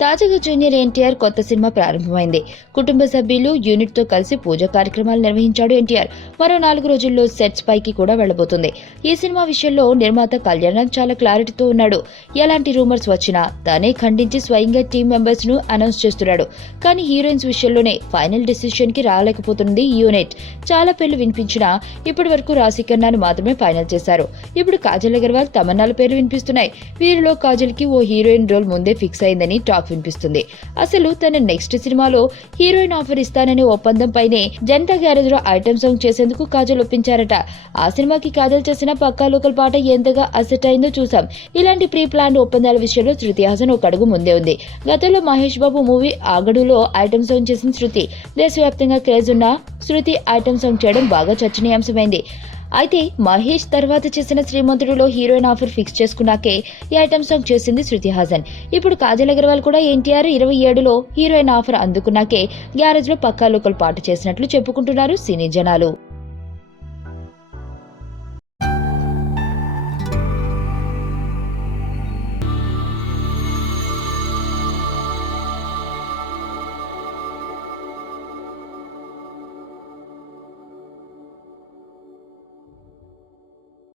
తాజాగా జూనియర్ ఎన్టీఆర్ కొత్త సినిమా ప్రారంభమైంది. కుటుంబ సభ్యులు యూనిట్ తో కలిసి పూజ కార్యక్రమాలు నిర్వహించాడు ఎన్టీఆర్. మరో 4 రోజుల్లో సెట్స్ పైకి కూడా వెళ్లబోతుంది. ఈ సినిమా విషయంలో నిర్మాత కళ్యాణ్ చాలా క్లారిటీతో ఉన్నాడు. ఎలాంటి రూమర్స్ వచ్చినా తానే ఖండించి స్వయంగా టీం మెంబర్స్ ను అనౌన్స్ చేస్తున్నాడు. కానీ హీరోయిన్స్ విషయంలోనే ఫైనల్ డిసిషన్ కి రాలేకపోతుంది ఈ యూనిట్. చాలా పేర్లు వినిపించినా ఇప్పటి వరకు రాశి ఖన్నాను మాత్రమే ఫైనల్ చేశారు. ఇప్పుడు కాజల్ అగర్వాల్, తమన్నాల పేర్లు వినిపిస్తున్నాయి. వీరిలో కాజల్ కి ఓ హీరోయిన్ రోల్ ముందే ఫిక్స్ అయిందని టాక్ వినిపిస్తుంది. అసలు తన నెక్స్ట్ సినిమాలో హీరోయిన్ ఆఫర్ ఇస్తాననే ఒప్పందం పైనే జనతా గ్యారేజ్ లో ఐటమ్ సాంగ్ చేసేందుకు కాజల్ ఒప్పించారట. ఆ సినిమాకి కాజల్ చేసిన పక్కా లోకల్ పాట ఎంతగా అసెట్ అయిందో చూసాం. ఇలాంటి ప్రీ ప్లాన్ ఒప్పందాల విషయంలో శృతి హాసన్ ఒక అడుగు ముందే ఉంది. గతంలో Mahesh Babu movie ఆగడులో item song చేసిన శృతి. దేశవ్యాప్తంగా క్రేజ్ ఉన్న శృతి ఐటమ్ సాంగ్ చేయడం బాగా చర్చనీయాంశమైంది. అయితే మహేష్ తర్వాత చేసిన శ్రీమంతుడిలో హీరోయిన్ ఆఫర్ ఫిక్స్ చేసుకున్నాకే ఈ ఐటమ్ సాంగ్ చేసింది శృతి హాసన్. ఇప్పుడు కాజల్ అగర్వాల్ కూడా ఎన్టీఆర్ 27లో హీరోయిన్ ఆఫర్ అందుకున్నాకే గ్యారేజ్ లో పక్కా లోకల్ పాట చేసినట్లు చెప్పుకుంటున్నారు సినీ జనాలు.